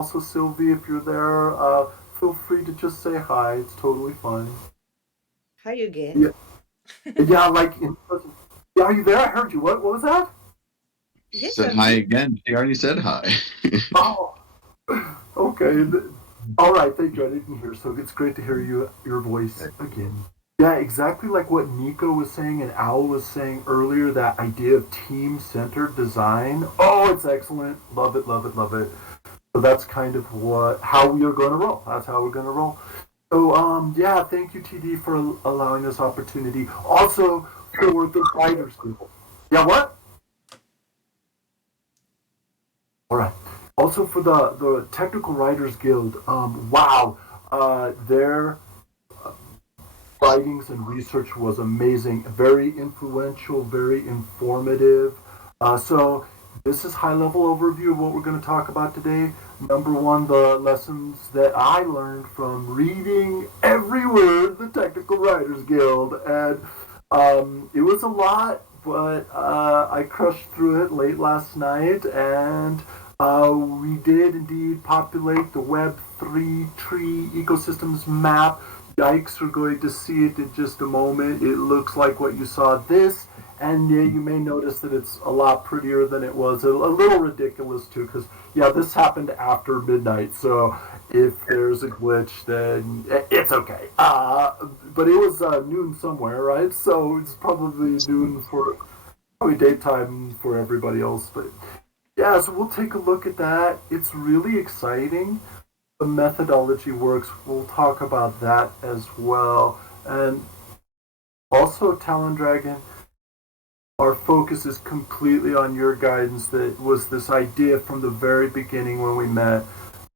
Also, Sylvie, if you're there, feel free to just say hi. It's totally fine. Hi again. Yeah, yeah, like in person. Yeah, are you there? I heard you. What was that? She Yes, said I'm hi here. again. She already said hi. Oh, okay. All right, thank you. I didn't hear, so it's great to hear your voice again. Yeah, exactly like what Nico was saying and Al was saying earlier. That idea of team-centered design. Oh, it's excellent. Love it, love it, love it. So that's kind of how we are going to roll. That's how we're going to roll. So yeah, thank you TD for allowing this opportunity. Also for the writers group. Yeah, what? All right. Also for the Technical Writers Guild. Wow, their writings and research was amazing. Very influential. Very informative. So this is high level overview of what we're going to talk about today. Number one, the lessons that I learned from reading every word the Technical Writers Guild, and it was a lot, but I crushed through it late last night, and we did indeed populate the Web3 tree ecosystems map. Yikes, we're going to see it in just a moment. It looks like what you saw this, and yeah, you may notice that it's a lot prettier than it was. A little ridiculous too, because yeah, this happened after midnight, so if there's a glitch, then it's okay. But it was noon somewhere, right? So it's probably noon for probably daytime for everybody else. But yeah, so we'll take a look at that. It's really exciting. The methodology works. We'll talk about that as well. And also, Talon Dragon, our focus is completely on your guidance. That was this idea from the very beginning when we met,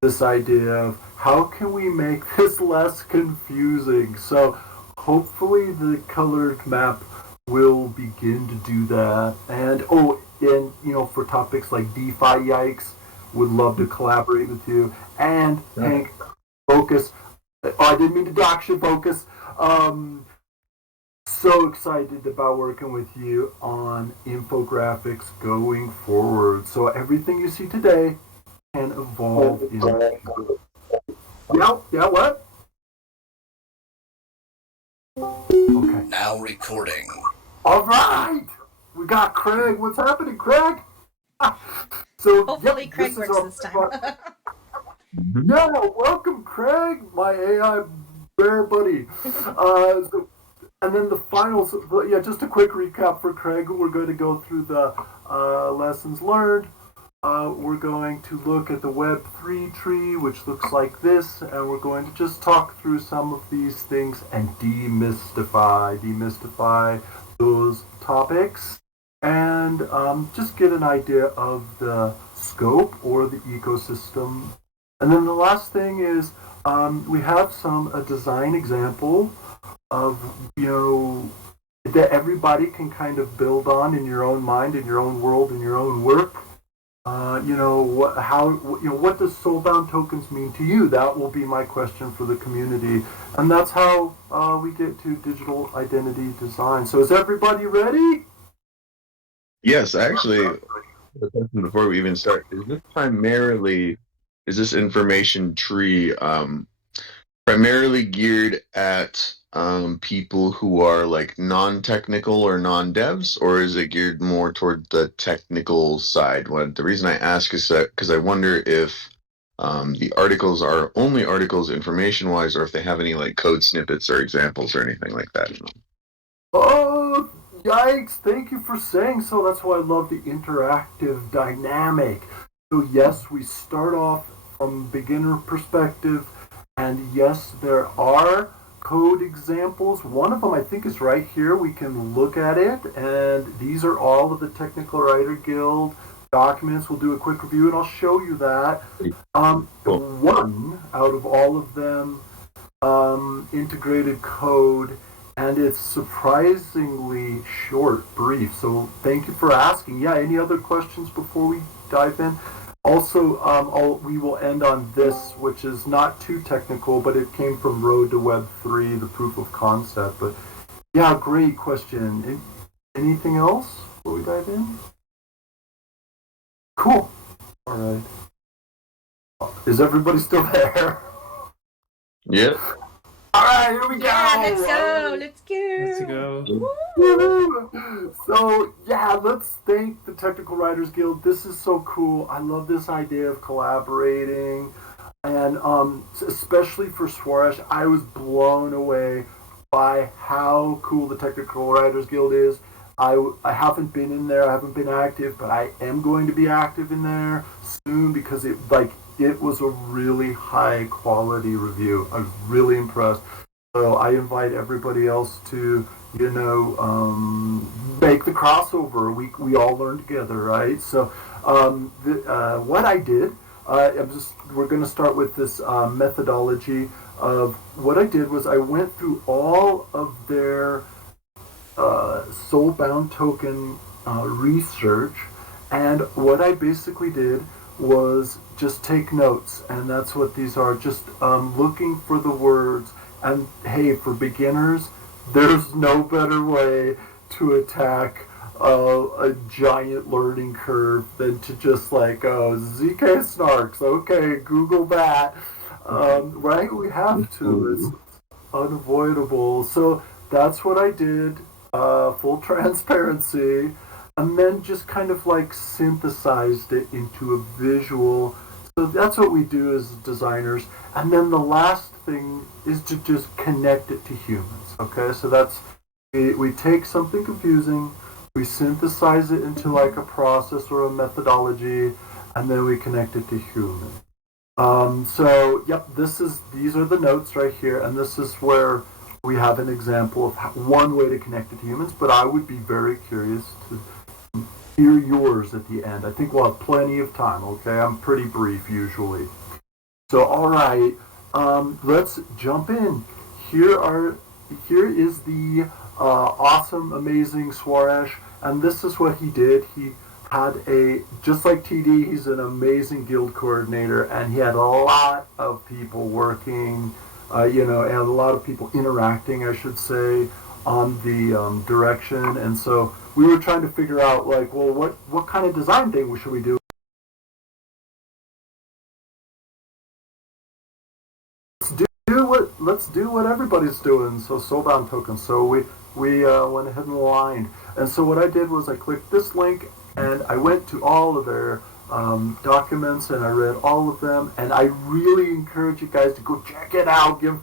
this idea of how can we make this less confusing. So hopefully the colored map will begin to do that. And for topics like DeFi yikes, would love to collaborate with you. And Hank, focus. Oh, I didn't mean to dox you, focus. So excited about working with you on infographics going forward. So everything you see today can evolve in. Yeah, what? Okay. Now recording. All right. We got Craig. What's happening, Craig? So, Hopefully yep, Craig this is works our. this time. Yeah, welcome, Craig, my AI bear buddy. And then the finals. Yeah, just a quick recap for Craig. We're going to go through the lessons learned. We're going to look at the Web3 tree, which looks like this, and we're going to just talk through some of these things and demystify those topics, and just get an idea of the scope or the ecosystem. And then the last thing is we have a design example of that everybody can kind of build on in your own mind, in your own world, in your own work. What does soulbound tokens mean to you? That will be my question for the community, and that's how we get to digital identity design. So is everybody ready? Yes, actually, before we even start, is this information tree primarily geared at people who are like non-technical or non-devs, or is it geared more toward the technical side? The reason I ask is that because I wonder if the articles are only articles information-wise, or if they have any like code snippets or examples or anything like that. Oh, yikes! Thank you for saying so. That's why I love the interactive dynamic. So yes, we start off from beginner perspective, and yes, there are code examples. One of them I think is right here. We can look at it, and these are all of the Technical Writer Guild documents. We'll do a quick review, and I'll show you that. Cool. One out of all of them integrated code, and it's surprisingly short, brief. So thank you for asking. Yeah, any other questions before we dive in? Also, we will end on this, which is not too technical, but it came from Road to Web 3, the proof of concept. But yeah, great question. Anything else before we dive in? Cool. All right. Is everybody still there? Yeah. All right, here we go. Yeah, let's go. Let's Let's go. go. Woo! So yeah, let's thank the Technical Writers Guild. This is so cool. I love this idea of collaborating, and especially for Swaresh, I was blown away by how cool the Technical Writers Guild is. I haven't been in there. I haven't been active, but I am going to be active in there soon because it was a really high quality review. I was really impressed. So I invite everybody else to, make the crossover. We all learn together, right? So what I did, we're going to start with this methodology of what I did was I went through all of their soulbound token research, and what I basically did was just take notes, and that's what these are, just looking for the words. And hey, for beginners, there's no better way to attack a giant learning curve than to just ZK snarks, okay, Google that, right? We have to, it's unavoidable. So that's what I did, full transparency, and then just kind of synthesized it into a visual. So that's what we do as designers. And then the last thing is to just connect it to humans. Okay, so that's we take something confusing, we synthesize it into a process or a methodology, and then we connect it to humans. So yep, these are the notes right here, and this is where we have an example of one way to connect it to humans. But I would be very curious to hear yours at the end. I think we'll have plenty of time, okay? I'm pretty brief usually. So, all right, let's jump in. Here is the awesome, amazing Swaresh, and this is what he did. He had just like TD, he's an amazing guild coordinator, and he had a lot of people working, and a lot of people interacting, I should say, on the direction. And so we were trying to figure out, what kind of design thing should we do? Let's do what everybody's doing. So soulbound tokens. So we went ahead and aligned. And so what I did was I clicked this link, and I went to all of their documents, and I read all of them. And I really encourage you guys to go check it out. Give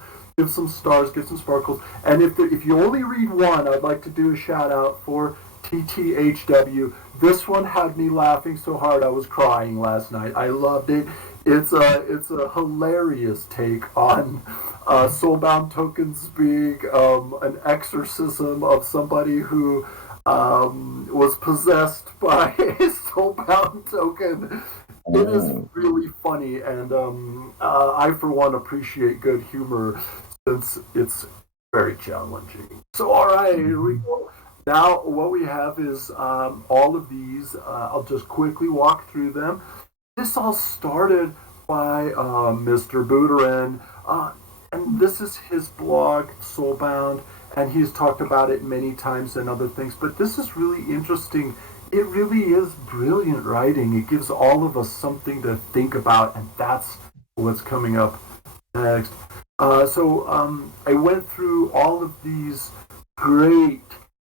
some stars, give some sparkles. And if you only read one, I'd like to do a shout out for TTHW. This one had me laughing so hard I was crying last night. I loved it. It's a hilarious take on soulbound tokens being an exorcism of somebody who was possessed by a soulbound token. It is really funny, and I, for one, appreciate good humor since it's very challenging. So, all right, here we go. Now, what we have is all of these. I'll just quickly walk through them. This all started by Mr. Buterin, and this is his blog, Soulbound, and he's talked about it many times and other things, but this is really interesting. It really is brilliant writing. It gives all of us something to think about, and that's what's coming up next. So I went through all of these great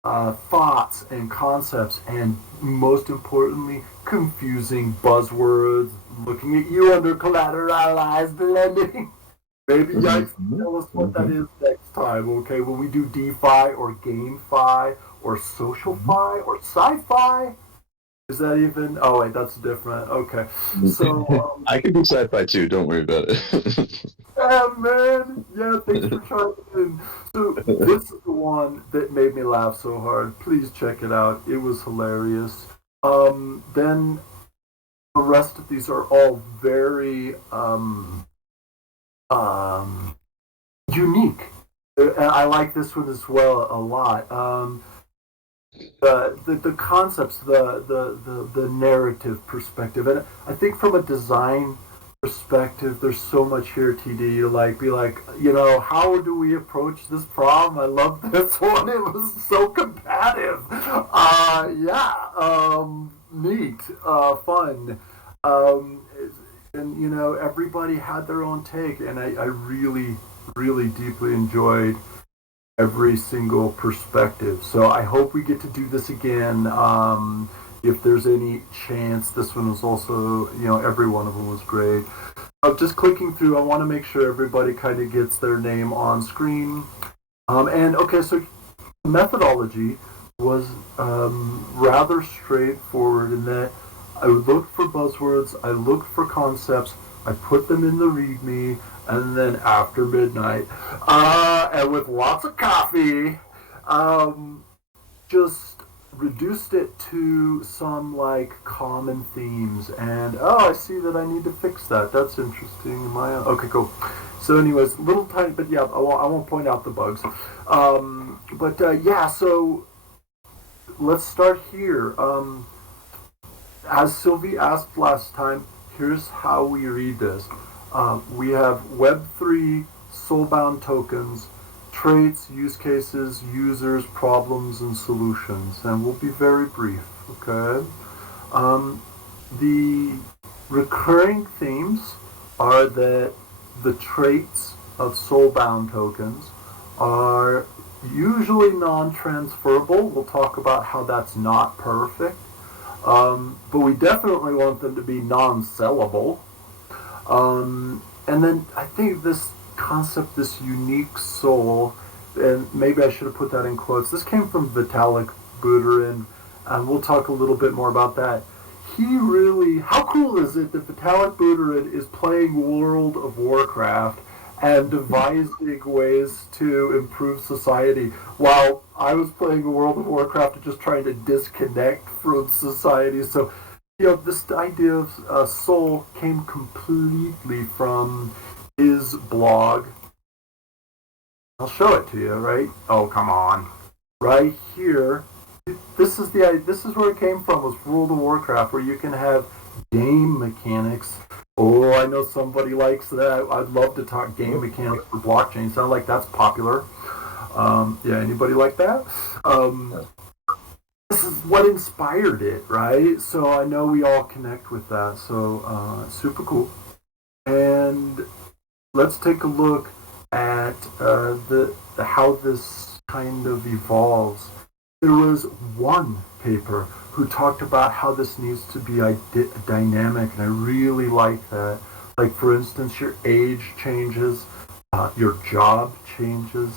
thoughts and concepts, and most importantly, confusing buzzwords. Looking at you under collateralized lending. Maybe you guys can tell us what that is next time, okay? When we do DeFi or GameFi or SocialFi or Sci-Fi. Is that even? Oh wait, that's different. Okay, so I can do sci-fi too. Don't worry about it. yeah, man. Yeah, thanks for chiming in. So this is the one that made me laugh so hard. Please check it out. It was hilarious. Then the rest of these are all very unique. I like this one as well a lot. The concepts, the narrative perspective, and I think from a design perspective, there's so much here, TD, to be like, how do we approach this problem? I love this one. It was so combative. Neat, fun. and everybody had their own take, and I really, really deeply enjoyed every single perspective. So I hope we get to do this again. If there's any chance, this one was also, every one of them was great. Just clicking through, I want to make sure everybody kind of gets their name on screen. And okay, so methodology was rather straightforward in that I would look for buzzwords, I looked for concepts, I put them in the README, and then after midnight, and with lots of coffee, just reduced it to some like common themes. And I see that I need to fix that. That's interesting. Okay, cool. So anyways, little tiny, but yeah, I won't point out the bugs. So let's start here. As Sylvie asked last time, here's how we read this. We have Web3 soulbound tokens, traits, use cases, users, problems, and solutions. And we'll be very brief, okay? The recurring themes are that the traits of soulbound tokens are usually non-transferable. We'll talk about how that's not perfect. But we definitely want them to be non-sellable. And then I think this concept, this unique soul, and maybe I should have put that in quotes. This came from Vitalik Buterin, and we'll talk a little bit more about that. How cool is it that Vitalik Buterin is playing World of Warcraft and devising ways to improve society, while I was playing World of Warcraft and just trying to disconnect from society. So, this idea of soul came completely from his blog. I'll show it to you, right? Oh, come on. Right here. This is where it came from, was World of Warcraft, where you can have game mechanics. Oh, I know somebody likes that. I'd love to talk game mechanics for blockchain. Sound like that's popular. Anybody like that? This is what inspired it, right? So I know we all connect with that. So super cool. And let's take a look at the how this kind of evolves. There was one paper who talked about how this needs to be dynamic, and I really like that. Like, for instance, your age changes, your job changes,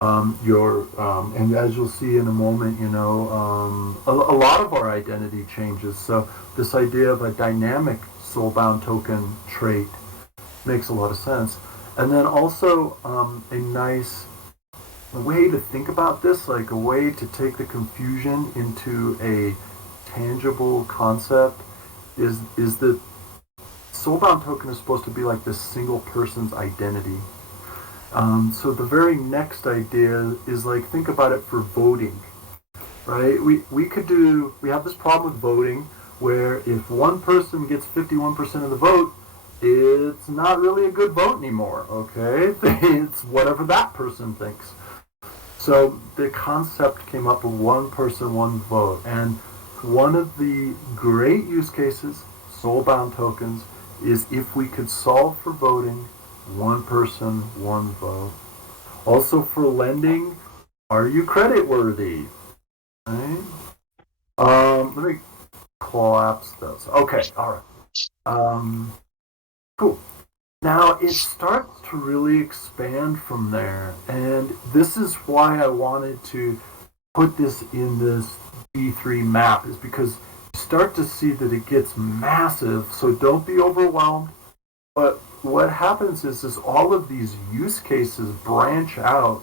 and as you'll see in a moment, a lot of our identity changes. So this idea of a dynamic soulbound token trait makes a lot of sense. And then also a nice way to think about this, like a way to take the confusion into a tangible concept, is that soulbound token is supposed to be like this single person's identity. So the very next idea is, like, think about it for voting, right? We have this problem with voting where if one person gets 51% of the vote, it's not really a good vote anymore, okay? It's whatever that person thinks. So the concept came up of one person, one vote. And one of the great use cases, soulbound tokens, is if we could solve for voting, one person, one vote. Also for lending, are you credit worthy? Right? Let me collapse those. Okay, all right. Cool. Now it starts to really expand from there, and this is why I wanted to put this in this B3 map, is because you start to see that it gets massive, so don't be overwhelmed. But what happens is all of these use cases branch out,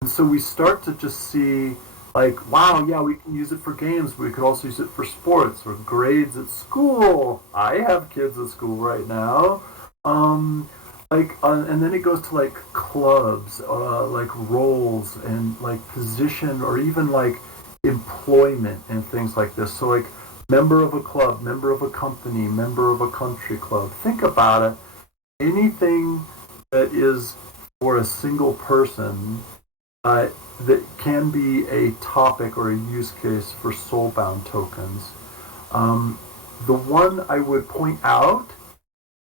and so we start to just see, like, wow, yeah, we can use it for games, but we could also use it for sports or grades at school. I have kids at school right now. And then it goes to like clubs, like roles and like position, or even like employment and things like this. So like member of a club, member of a company, member of a country club. Think about it. Anything that is for a single person that can be a topic or a use case for soulbound tokens. The one I would point out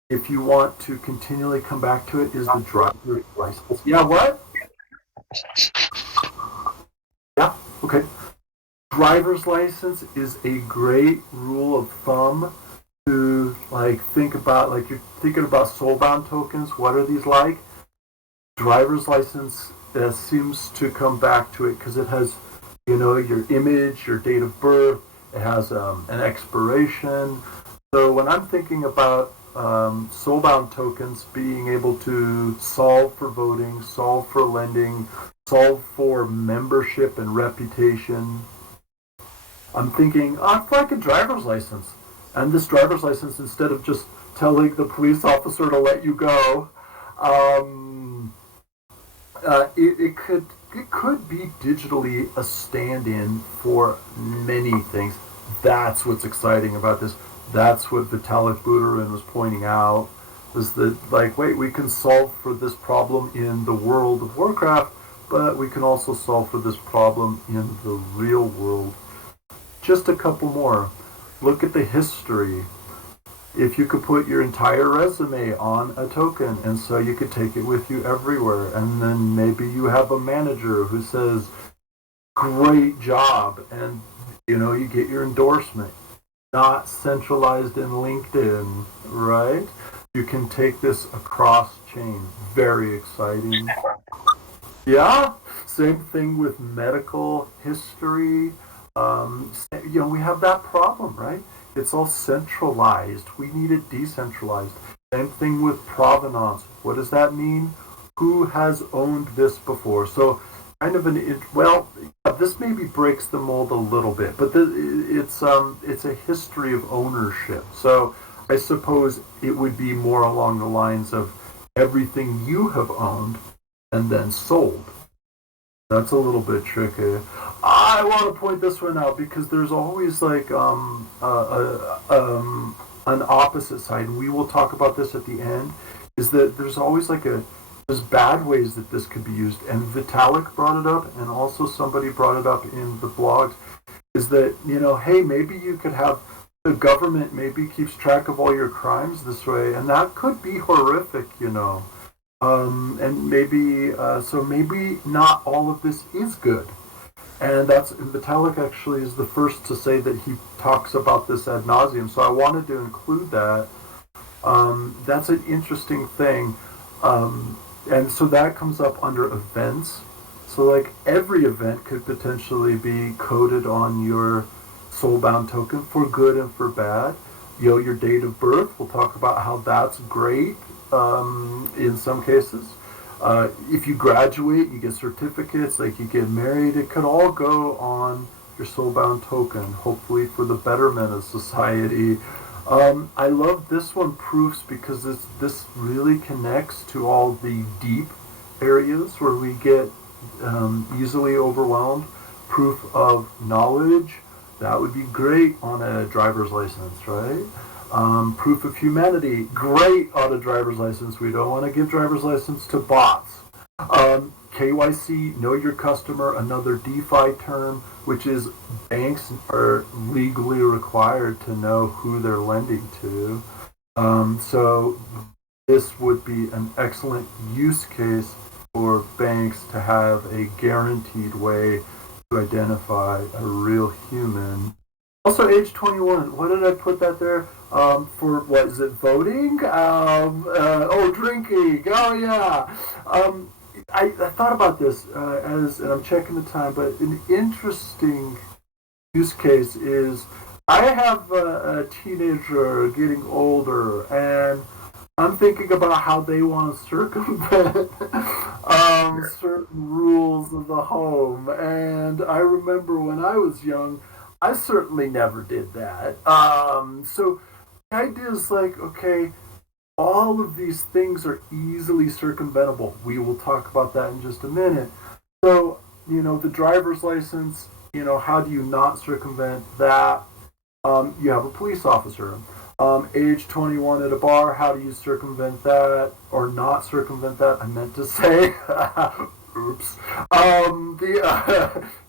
if you want to continually come back to it, is the driver's license. Yeah, what? Yeah, okay. Driver's license is a great rule of thumb to like think about, like you're thinking about soulbound tokens. What are these like? Driver's license seems to come back to it because it has, your image, your date of birth. It has an expiration. So when I'm thinking about soulbound tokens being able to solve for voting, solve for lending, solve for membership and reputation, I'm thinking, it's like a driver's license. And this driver's license, instead of just telling the police officer to let you go, it could be digitally a stand-in for many things. That's what's exciting about this. That's what Vitalik Buterin was pointing out, was that, like, wait, we can solve for this problem in the world of Warcraft, but we can also solve for this problem in the real world. Just a couple more. Look at the history. If you could put your entire resume on a token, and so you could take it with you everywhere, and then maybe you have a manager who says, great job, and you get your endorsement. Not centralized in LinkedIn, right? You can take this across chain. Very exciting. Yeah, same thing with medical history. We have that problem, right? It's all centralized. We need it decentralized. Same thing with provenance. What does that mean? Who has owned this before? So kind of this maybe breaks the mold a little bit, but it's a history of ownership. So I suppose it would be more along the lines of everything you have owned and then sold. That's a little bit tricky. I want to point this one out because there's always like an opposite side, and we will talk about this at the end, is that there's always there's bad ways that this could be used, and Vitalik brought it up, and also somebody brought it up in the blogs, is that, hey, maybe you could have the government maybe keeps track of all your crimes this way, and that could be horrific, and maybe not all of this is good. And Vitalik actually is the first to say that he talks about this ad nauseum, so I wanted to include that. That's an interesting thing. And so that comes up under events. So like every event could potentially be coded on your soulbound token for good and for bad. Your date of birth, we'll talk about how that's great in some cases. If you graduate, you get certificates, like you get married, it could all go on your soulbound token, hopefully for the betterment of society. I love this one, proofs, because this really connects to all the deep areas where we get easily overwhelmed. Proof of knowledge, that would be great on a driver's license, right? Proof of humanity, great on a driver's license. We don't want to give driver's license to bots. KYC, know your customer, another DeFi term, which is banks are legally required to know who they're lending to. So this would be an excellent use case for banks to have a guaranteed way to identify a real human. Also, age 21. What did I put that there? For what is it? Voting? Drinking. Oh yeah. I thought about this and I'm checking the time, but an interesting use case is I have a teenager getting older, and I'm thinking about how they want to circumvent certain rules of the home. And I remember when I was young, I certainly never did that. So the idea is like, okay, all of these things are easily circumventable. We will talk about that in just a minute. So, the driver's license, how do you not circumvent that? You have a police officer. Age 21 at a bar, how do you circumvent that or not circumvent that? I meant to say. Oops.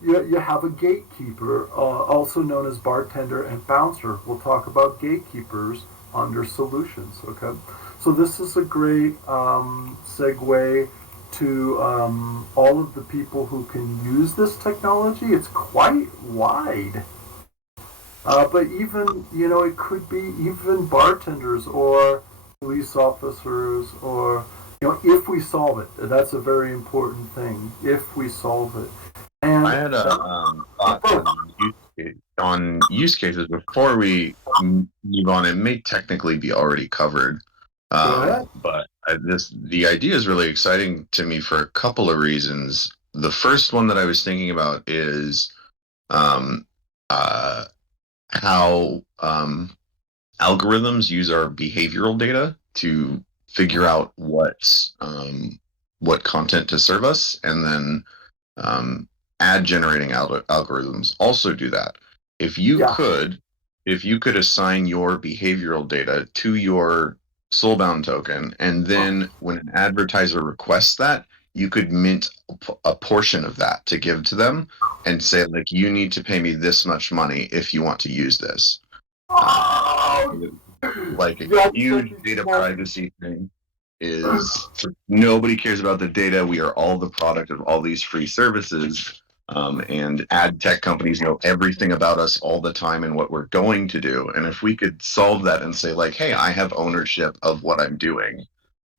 You have a gatekeeper, also known as bartender and bouncer. We'll talk about gatekeepers under solutions, okay? So this is a great segue to all of the people who can use this technology. It's quite wide. But even, it could be even bartenders or police officers or, if we solve it. That's a very important thing, if we solve it. And I had a thought on use cases before we move on. It may technically be already covered, go ahead. but the idea is really exciting to me for a couple of reasons. The first one that I was thinking about is um, uh, how algorithms use our behavioral data to figure out what content to serve us, and then um, ad generating algorithms also do that. If you Yeah. could, if you could assign your behavioral data to your soulbound token, and then when an advertiser requests that, you could mint a portion of that to give to them and say, like, you need to pay me this much money if you want to use this. Oh, Like a that's such huge a data smart. privacy thing is nobody cares about the data. We are all the product of all these free services. And ad tech companies know everything about us all the time and what we're going to do. And if we could solve that and say, like, hey, I have ownership of what I'm doing,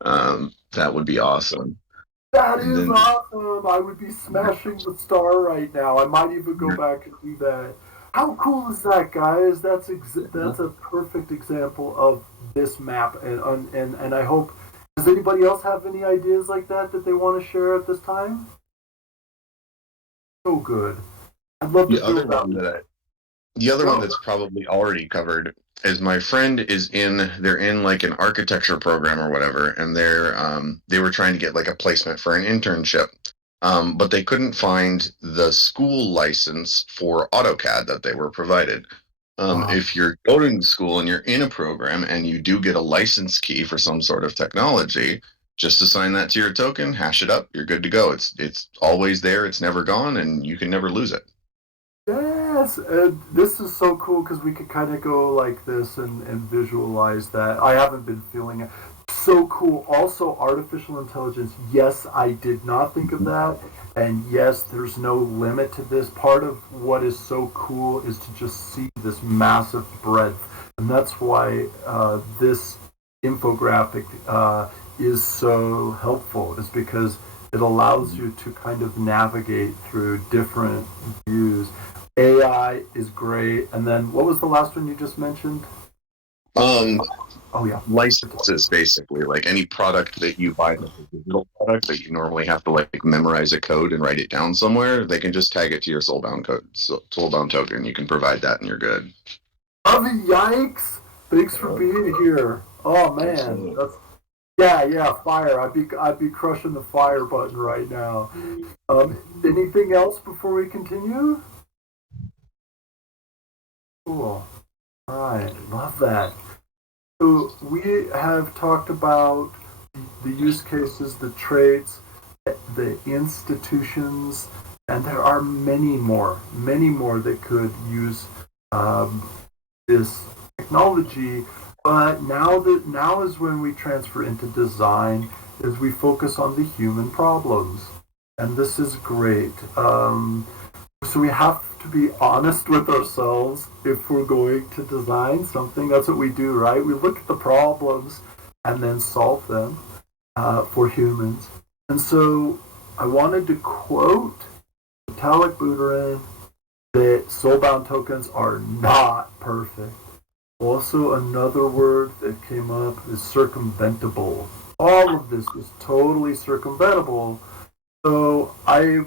that would be awesome. That And is then, awesome. I would be smashing the star right now. I might even go back and do that. How cool is that, guys? That's a perfect example of this map, and I hope. Does anybody else have any ideas like that they want to share at this time? So good. I'd love to the other build one that. that the other one Go. that's probably already covered is my friend they're in like an architecture program or whatever, and they were trying to get like a placement for an internship, but they couldn't find the school license for AutoCAD that they were provided. Wow. If you're going to school and you're in a program and you do get a license key for some sort of technology, just assign that to your token, hash it up, you're good to go. It's always there, it's never gone, and you can never lose it. Yes, and this is so cool because we could kind of go like this and visualize that. I haven't been feeling it. So cool. Also, artificial intelligence. Yes, I did not think of that. And yes, there's no limit to this. Part of what is so cool is to just see this massive breadth. And that's why this infographic is so helpful, is because it allows you to kind of navigate through different views. AI is great. And then what was the last one you just mentioned? Um, Oh, yeah. Licenses, basically, like any product that you buy that's a digital product that you normally have to like memorize a code and write it down somewhere, they can just tag it to your soulbound code, soulbound token. You can provide that, and you're good. Harvey, yikes! Thanks for being here. Oh man, Absolutely. that's yeah, fire. I'd be crushing the fire button right now. Anything else before we continue? Cool. All right, love that. So we have talked about the use cases, the traits, the institutions, and there are many more that could use um, this technology. But now is when we transfer into design, is we focus on the human problems, and this is great. So we have to be honest with ourselves if we're going to design something. That's what we do, right? We look at the problems and then solve them for humans. And so I wanted to quote Vitalik Buterin that soulbound tokens are not perfect. Also, another word that came up is circumventable. All of this is totally circumventable. So I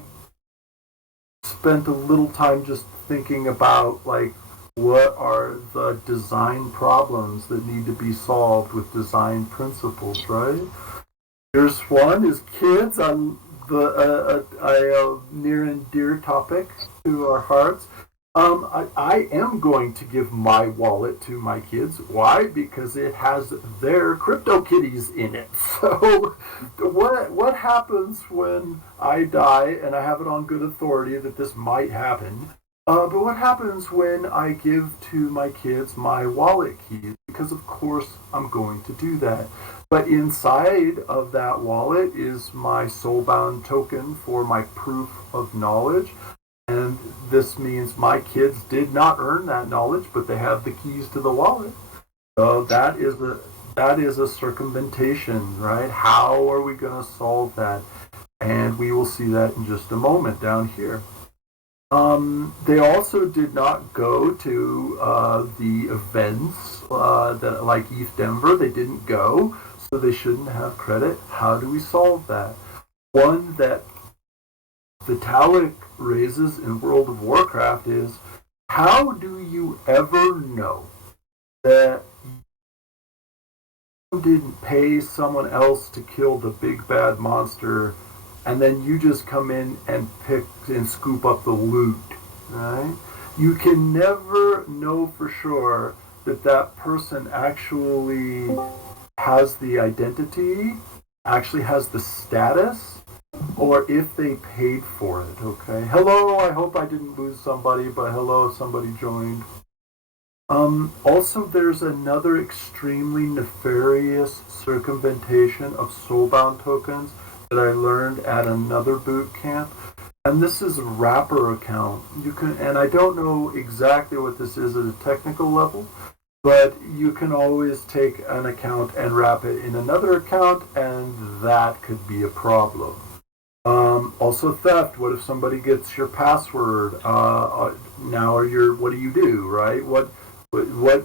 spent a little time just thinking about like what are the design problems that need to be solved with design principles, right? Here's one: is kids on a near and dear topic to our hearts. I am going to give my wallet to my kids. Why? Because it has their crypto kitties in it. So, what happens when I die, and I have it on good authority that this might happen? But what happens when I give to my kids my wallet keys? Because of course I'm going to do that. But inside of that wallet is my soulbound token for my proof of knowledge. And this means my kids did not earn that knowledge, but they have the keys to the wallet. So that is a circumvention, right? How are we going to solve that? And we will see that in just a moment down here. They also did not go to the events that like ETH Denver. They didn't go, so they shouldn't have credit. How do we solve that? One that Vitalik raises in World of Warcraft is, how do you ever know that you didn't pay someone else to kill the big bad monster, and then you just come in and pick and scoop up the loot, right? You can never know for sure that that person actually has the identity, actually has the status, or if they paid for it, okay? Hello, I hope I didn't lose somebody, but hello, somebody joined. Also, there's another extremely nefarious circumvention of soulbound tokens that I learned at another boot camp, and this is a wrapper account. You can, and I don't know exactly what this is at a technical level, but you can always take an account and wrap it in another account, and that could be a problem. Also theft. What if somebody gets your password? Now what do you do, right? What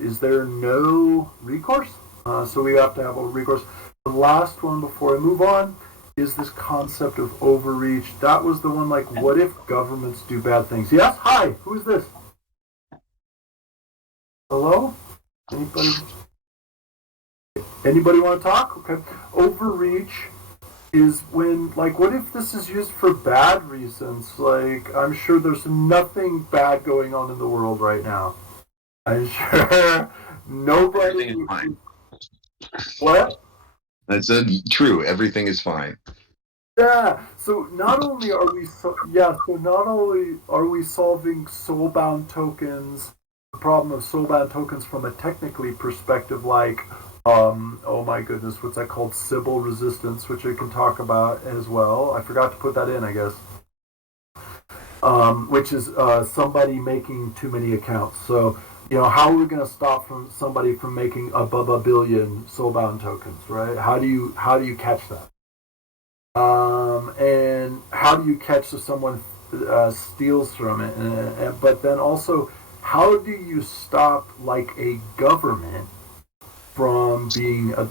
is there no recourse? So we have to have a recourse. The last one before I move on is this concept of overreach. That was the one, like, what if governments do bad things? Yes? Hi, who's this? Hello? Anybody want to talk? Okay. Overreach is when, like, what if this is used for bad reasons? Like, I'm sure there's nothing bad going on in the world right now. I'm sure nobody... Everything is fine. What? That's true. Everything is fine. Yeah. So not only are we solving soulbound tokens, the problem of soulbound tokens from a technically perspective, like oh my goodness, what's that called? Sybil resistance, which I can talk about as well. I forgot to put that in, I guess. Which is somebody making too many accounts. So, how are we going to stop somebody from making a billion soulbound tokens, right? How do you catch that? And how do you catch if someone steals from it? But then also, how do you stop, like, a government from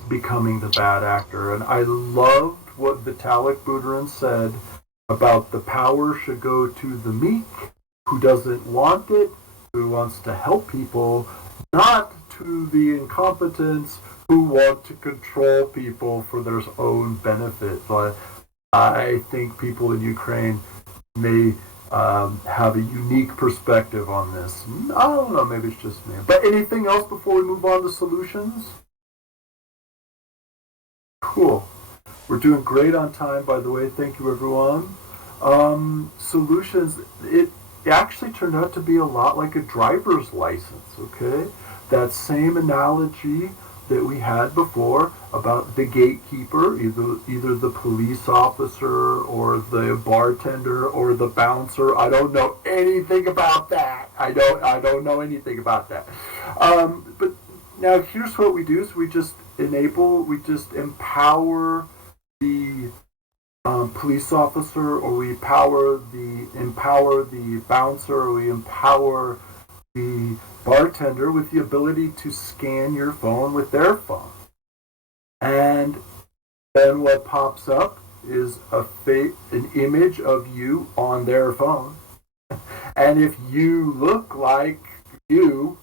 becoming the bad actor? And I loved what Vitalik Buterin said about the power should go to the meek, who doesn't want it, who wants to help people, not to the incompetents who want to control people for their own benefit. But I think people in Ukraine may have a unique perspective on this. I don't know, maybe it's just me. But anything else before we move on to solutions? Cool. We're doing great on time, by the way. Thank you, everyone. Solutions, it actually turned out to be a lot like a driver's license, okay? That same analogy that we had before about the gatekeeper, either the police officer or the bartender or the bouncer. I don't know anything about that. I don't know anything about that. But now here's what we do: is we just empower the police officer, or we empower the bouncer, or we empower the bartender with the ability to scan your phone with their phone. And then what pops up is an image of you on their phone. And if you look like you,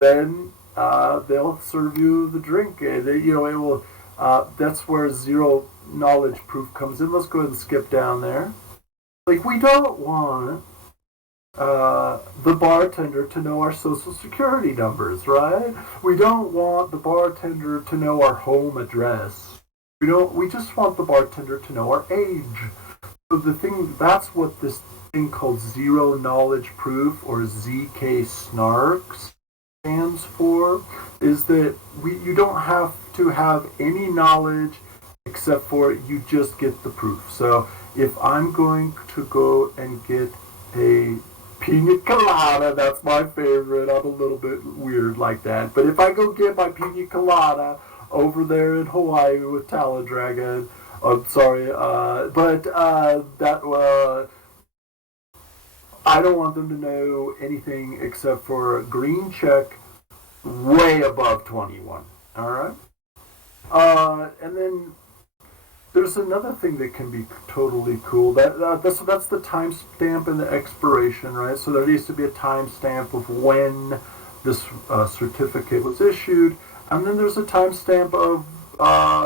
then they'll serve you the drink. And it will. That's where zero knowledge proof comes in. Let's go ahead and skip down there. Like, we don't want the bartender to know our social security numbers, right? We don't want the bartender to know our home address. We just want the bartender to know our age. So that's what this thing called zero knowledge proof, or ZK snarks, stands for is that you don't have to have any knowledge except for you just get the proof. So if I'm going to go and get a pina colada, that's my favorite. I'm a little bit weird like that. But if I go get my pina colada over there in Hawaii with Taladragon, I'm sorry, I don't want them to know anything except for green check way above 21. All right? And then there's another thing that can be totally cool. That's the timestamp and the expiration, right? So there needs to be a timestamp of when this certificate was issued, and then there's a timestamp of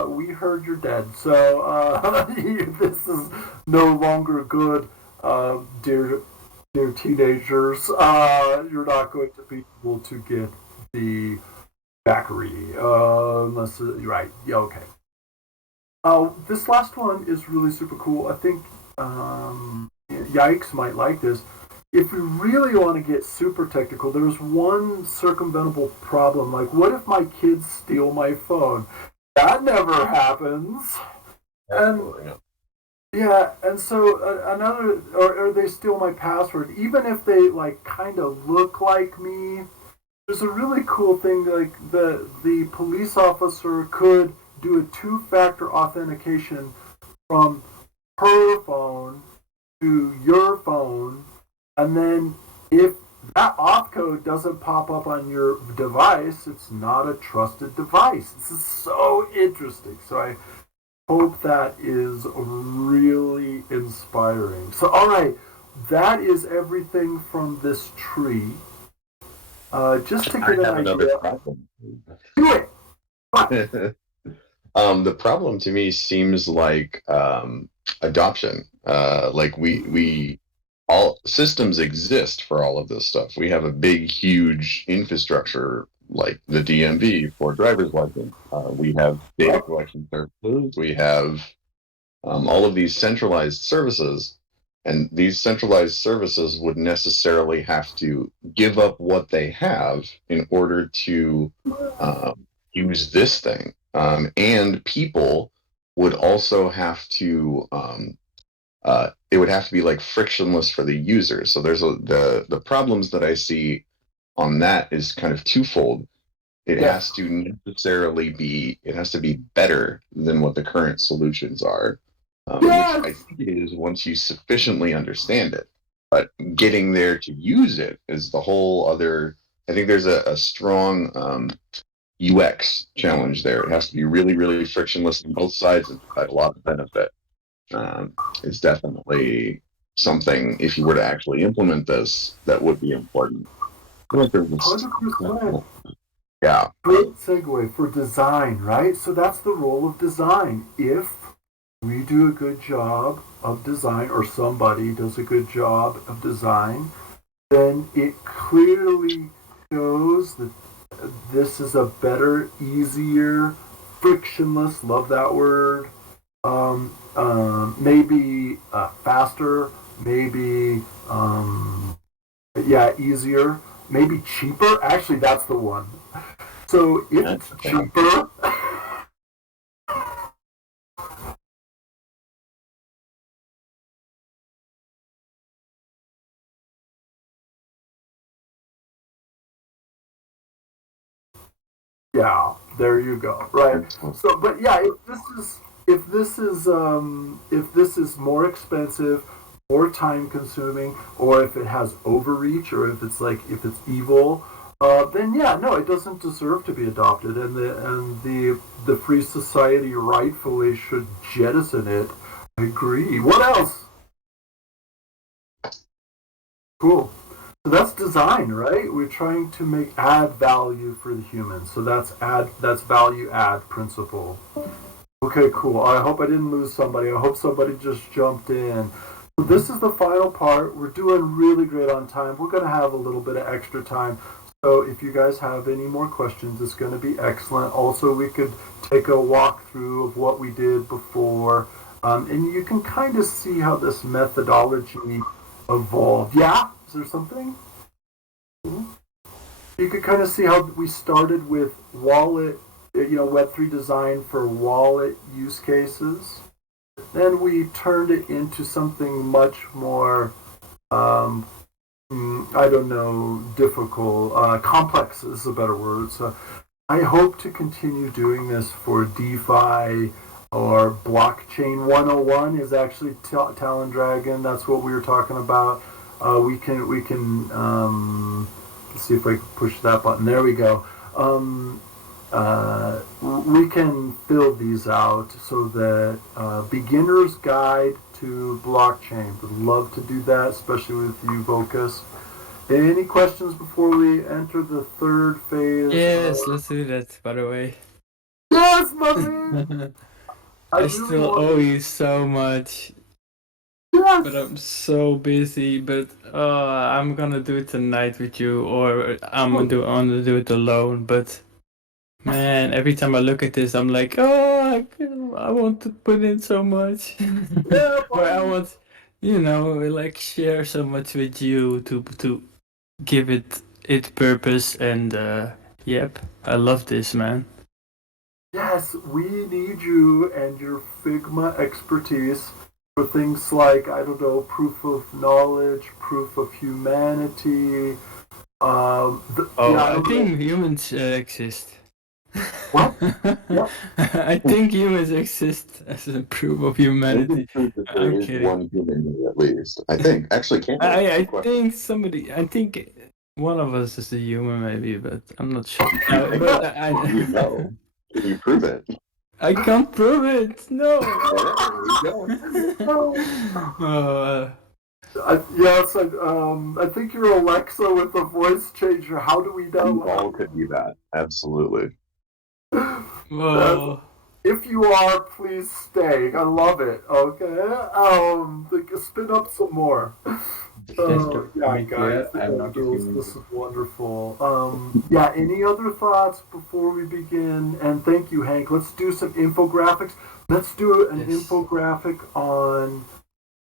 we heard you're dead. So this is no longer good, dear teenagers. You're not going to be able to get the Backery, unless right. Yeah, okay. This last one is really super cool. I think Yikes might like this. If we really want to get super technical, there's one circumventable problem. Like, what if my kids steal my phone? That never happens. And yeah, and so another, or they steal my password. Even if they like kind of look like me, there's a really cool thing. Like the police officer could do a two-factor authentication from her phone to your phone, and then if that auth code doesn't pop up on your device, it's not a trusted device. This is so interesting. So I hope that is really inspiring. So all right, that is everything from this tree. Just to get an idea. Problem. Do it. The problem to me seems like adoption. Like we all systems exist for all of this stuff. We have a big, huge infrastructure like the DMV for driver's license. We have data collection services. We have all of these centralized services, and these centralized services would necessarily have to give up what they have in order to use this thing. And people would also have to it would have to be like frictionless for the user. So there's the problems that I see on that is kind of twofold. It has to be better than what the current solutions are, which I think it is once you sufficiently understand it. But getting there to use it is the whole other. I think there's a strong UX challenge there. It has to be really, really frictionless on both sides and provide a lot of benefit. It's definitely something, if you were to actually implement this, that would be important. 100%. Yeah. Great segue for design, right? So that's the role of design. If we do a good job of design, or somebody does a good job of design, then it clearly shows that this is a better, easier, frictionless, love that word, maybe faster, maybe, easier, maybe cheaper. Actually, that's the one. So if it's cheaper, yeah, there you go. Right. So, but yeah, if this is more expensive, more time consuming, or if it has overreach, or if it's evil, then yeah, no, it doesn't deserve to be adopted, and the free society rightfully should jettison it. I agree. What else? Cool. So that's design, right? We're trying to add value for the humans. So that's value add principle. Okay, cool. I hope I didn't lose somebody. I hope somebody just jumped in. So this is the final part. We're doing really great on time. We're going to have a little bit of extra time. So if you guys have any more questions, it's going to be excellent. Also, we could take a walkthrough of what we did before. And you can kind of see how this methodology evolved. Yeah? Is there something? you could kind of see how we started with wallet, Web3 design for wallet use cases. Then we turned it into something much more, I don't know, difficult, complex is a better word. So I hope to continue doing this for DeFi or blockchain 101 is actually Talon Dragon. That's what we were talking about. We can let's see if I can push that button. There we go. We can fill these out so that beginner's guide to blockchain. Would love to do that, especially with you, Vocus. Any questions before we enter the third phase? Yes, let's do that, by the way. Yes, my man! I really still owe you so much, Yes! but I'm so busy. But I'm gonna do it tonight with you, or I'm gonna do it alone. But man, every time I look at this, I'm like, oh, I want to put in so much. Yeah, But I want, like share so much with you to give it purpose. And yep, I love this, man. Yes, we need you and your Figma expertise for things like, I don't know, proof of knowledge, proof of humanity. I think humans exist. What? What? I think humans exist as a proof of humanity. There is one human at least. I think. Actually, can't. I think one of us is a human, maybe, but I'm not sure. But You know. Can you prove it? I can't prove it. No. There we go. I think you're Alexa with a voice changer. How do we know? You all could be that. Absolutely. Whoa. If you are, please stay. I love it. Okay. Spin up some more. Yeah, guys, this is wonderful. Any other thoughts before we begin? And thank you, Hank. Let's do some infographics. Let's do an infographic on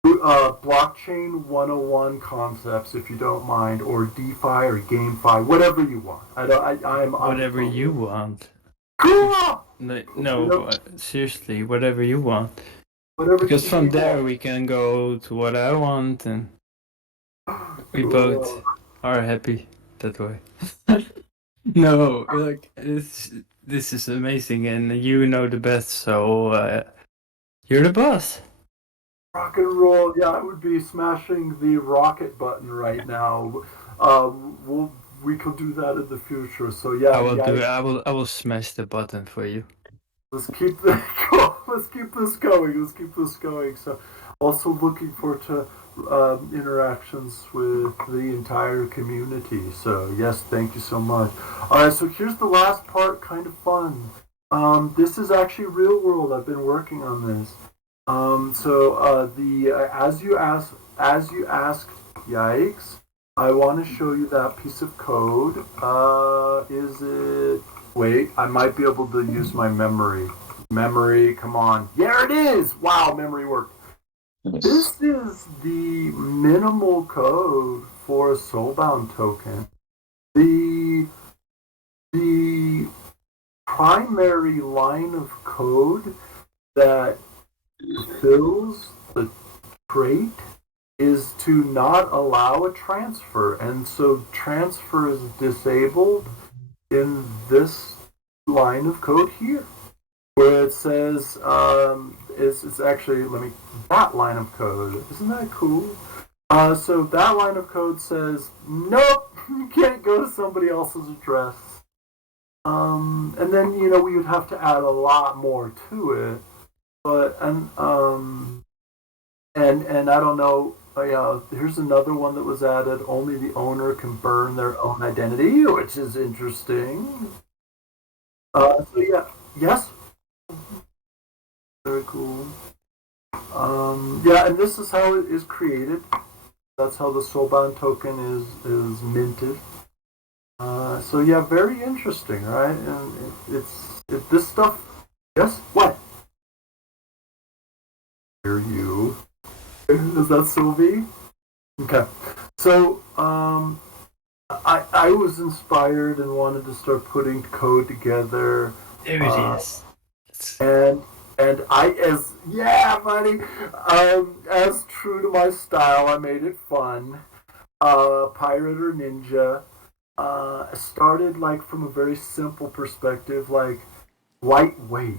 blockchain 101 concepts, if you don't mind, or DeFi or GameFi, whatever you want. Whatever you want. Cool! No, seriously, whatever you want. Whatever because from there we can go to what I want, and we both are happy that way. No, like this is amazing, and you know the best, so you're the boss. Rock and roll. Yeah, I would be smashing the rocket button right now. We could do that in the future. So yeah, I will smash the button for you. Let's keep this going. Let's keep this going. So, also looking forward to interactions with the entire community. So yes, thank you so much. All right, so here's the last part, kind of fun. This is actually real world. I've been working on this. As you asked, yikes! I want to show you that piece of code. Is it? Wait, I might be able to use my memory. Memory, come on. There it is! Wow, memory worked. This is the minimal code for a soulbound token. The primary line of code that fulfills the trait is to not allow a transfer. And so transfer is disabled in this line of code here, where it says, it's actually, that line of code, isn't that cool? So that line of code says, nope, you can't go to somebody else's address. And then, we would have to add a lot more to it. But, and I don't know, here's another one that was added. Only the owner can burn their own identity, which is interesting. Yes? Very cool. And this is how it is created. That's how the soulbound token is minted. Very interesting, right? And it's this stuff. Yes? What? Hear you. Is that Sylvie? Okay. So, I was inspired and wanted to start putting code together. There it is. And buddy, as true to my style, I made it fun. Pirate or ninja. Started like from a very simple perspective, like lightweight,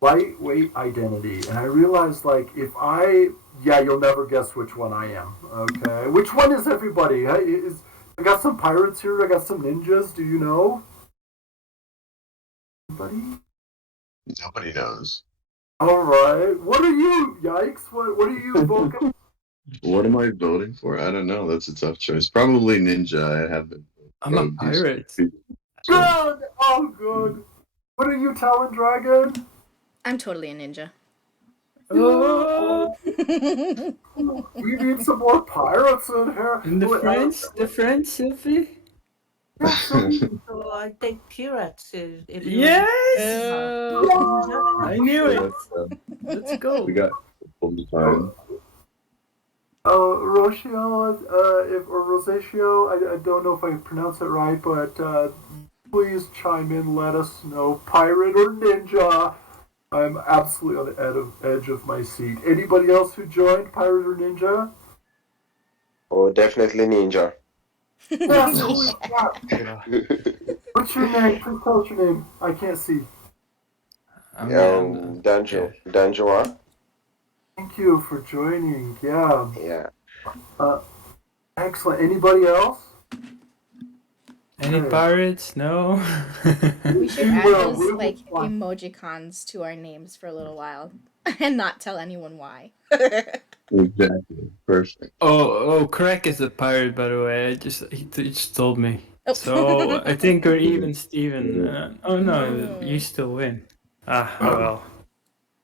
lightweight identity, and I realized like you'll never guess which one I am. Okay, which one is everybody? I got some pirates here. I got some ninjas. Do you know? Anybody? Nobody knows. All right. What are you? Yikes! What are you voting? What am I voting for? I don't know. That's a tough choice. Probably Ninja. I have been. I'm a pirate. Good. Oh, good. What are you telling, Dragon? I'm totally a ninja. Oh, We need some more pirates in here. and the French, Sophie? So I take pirates if you. Yes! I knew it. So, Let's go. we got full time. Rocio, or Rosaccio, I don't know if I pronounce it right, but please chime in, let us know, pirate or ninja. I'm absolutely on the edge of my seat. Anybody else who joined, pirate or ninja? Oh, definitely ninja. Yes, holy crap. What's your name? Please tell us your name. I can't see. Danjo. Danjoa. Thank you for joining. Yeah. Yeah. Excellent. Anybody else? Any pirates? No. We should We add will, those we will like find- emojicons to our names for a little while and not tell anyone why. Exactly. Perfect. Oh, Crack is a pirate, by the way. He just told me. Oh. So I think we're even, Steven. Oh no, you still win. Oh well.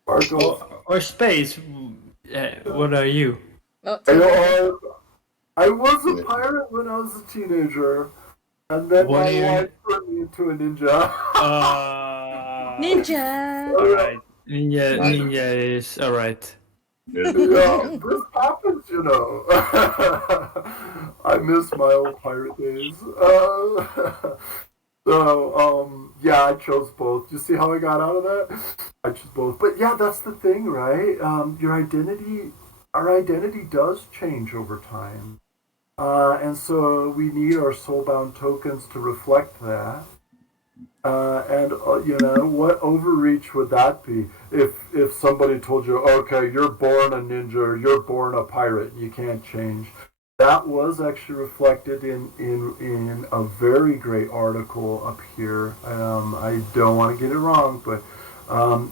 Sparkles. Or Space. What are you? Oh, I was a pirate when I was a teenager, and then What my do you- life turned me into a ninja. ninja! Alright. Ninja is alright. Yeah, this happens, you know. I miss my old pirate days. Yeah, I chose both. You see how I got out of that? I chose both. But yeah, that's the thing, right? Our identity does change over time. And so we need our soulbound tokens to reflect that. What overreach would that be if somebody told you, okay, you're born a ninja or you're born a pirate, you can't change. That was actually reflected in a very great article up here. I don't want to get it wrong, but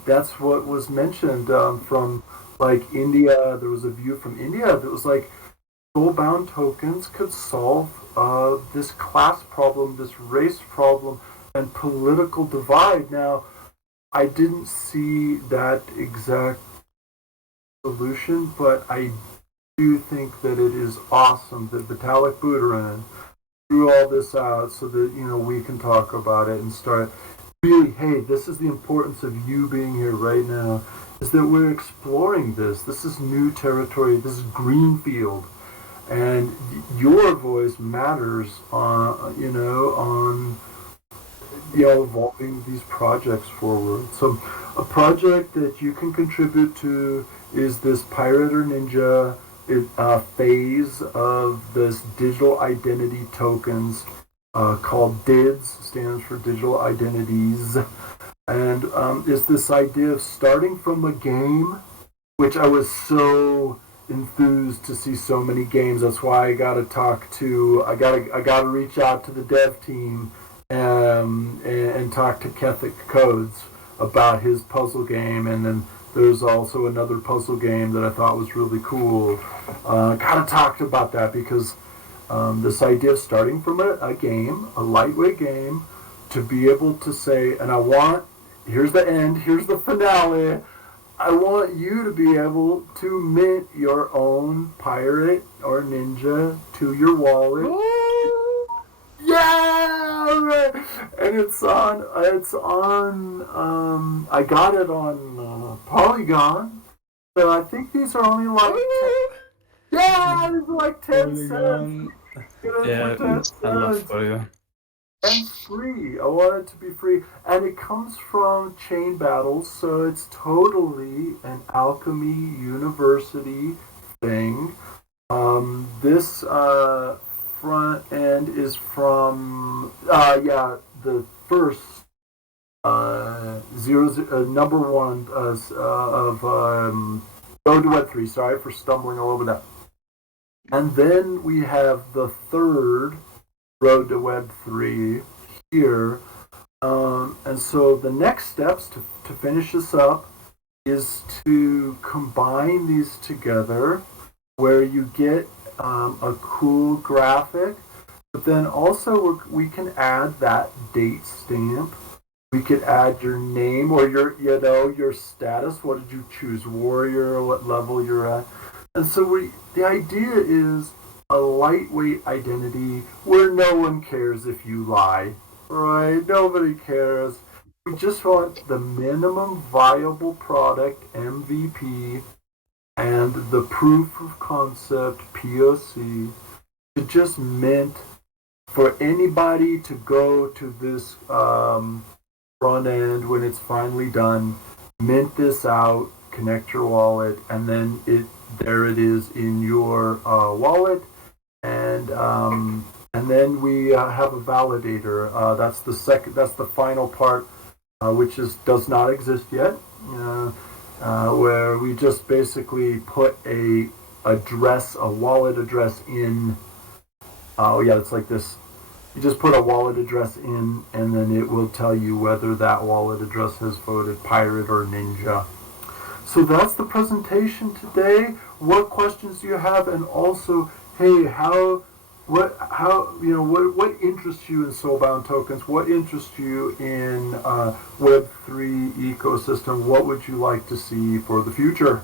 that's what was mentioned from like India. There was a view from India that was like soulbound tokens could solve this class problem, this race problem, and political divide. Now, I didn't see that exact solution, but I do think that it is awesome that Vitalik Buterin threw all this out so that we can talk about it and start really, hey, this is the importance of you being here right now, is that we're exploring this. This is new territory. This is greenfield. And your voice matters on evolving these projects forward. So a project that you can contribute to is this pirate or ninja phase of this digital identity tokens called DIDS, stands for digital identities, and is this idea of starting from a game, which I was so enthused to see so many games. That's why I gotta reach out to the dev team and talk to Kethic Codes about his puzzle game, and then there's also another puzzle game that I thought was really cool. Gotta talk about that because this idea of starting from a game, a lightweight game, to be able to say, and here's the end, here's the finale, I want you to be able to mint your own pirate or ninja to your wallet. Yeah, right. And it's on. I got it on Polygon. So I think these are only like 10, yeah, these are like 10 cents. Yeah, I love Polygon. And free. I want it to be free. And it comes from Chain Battles, so it's totally an Alchemy University thing. This front end is from the first number one of Road to Web3. Sorry for stumbling all over that. And then we have the third Road to Web3 here. And so the next steps to finish this up is to combine these together where you get a cool graphic, but then also we can add that date stamp. We could add your name or your status. What did you choose? Warrior, or what level you're at. And so the idea is a lightweight identity where no one cares if you lie, right? Nobody cares. We just want the minimum viable product, MVP, and the proof of concept, POC, to just mint for anybody to go to this front end when it's finally done, mint this out, connect your wallet, and then there it is in your wallet. And then we have a validator. That's the final part, which does not exist yet. Where we just basically put a wallet address in. It's like this. You just put a wallet address in, and then it will tell you whether that wallet address has voted Pirate or Ninja. So that's the presentation today. What questions do you have? And also, hey, what interests you in soulbound tokens? What interests you in Web3 ecosystem? What would you like to see for the future?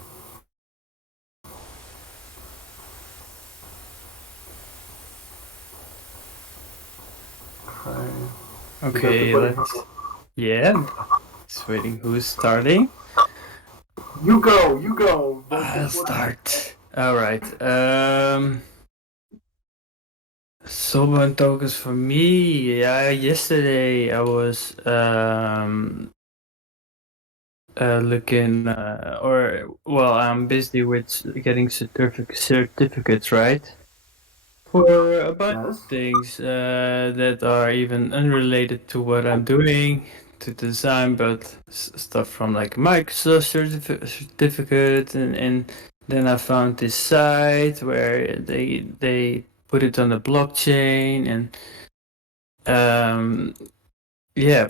Okay, just waiting. Who's starting? You go. I'll start. All right. Soulbound tokens for me. Yeah, yesterday I was looking, I'm busy with getting certificates, right? For a bunch of things that are even unrelated to what I'm doing to design, but stuff from like Microsoft certificate, and then I found this site where they put it on the blockchain, and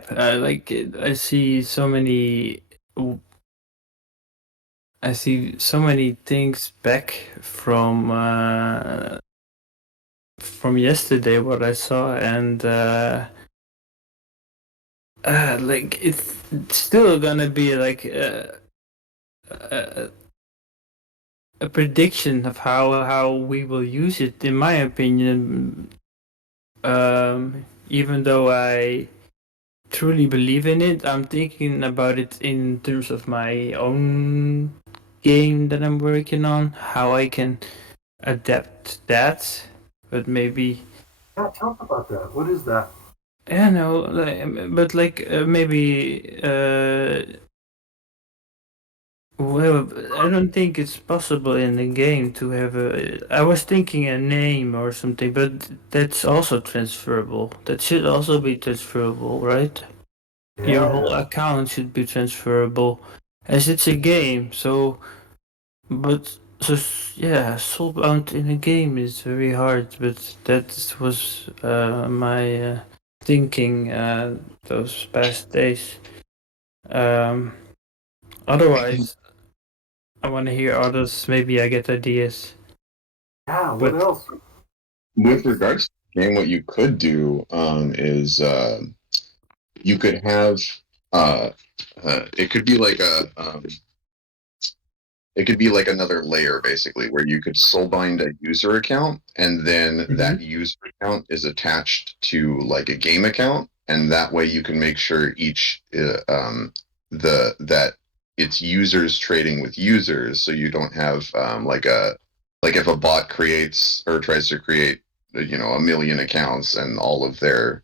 I see so many. I see so many things back from yesterday what I saw, and it's still gonna be like a prediction of how we will use it, in my opinion. Even though I truly believe in it, I'm thinking about it in terms of my own game that I'm working on, how I can adapt that. But maybe. Yeah, tell us about that. What is that? Yeah, no, but maybe. Well, I don't think it's possible in the game to have a. I was thinking a name or something, but that's also transferable. That should also be transferable, right? Yeah. Your whole account should be transferable, as it's a game. Soulbound in a game is very hard, but that was my thinking those past days. Otherwise, I want to hear others. Maybe I get ideas. Yeah, what else? With regards to the game, what you could do is you could have it could be like it could be like another layer, basically, where you could soulbind a user account, and then that user account is attached to like a game account, and that way you can make sure each that it's users trading with users, so you don't have like if a bot creates or tries to create a million accounts and all of their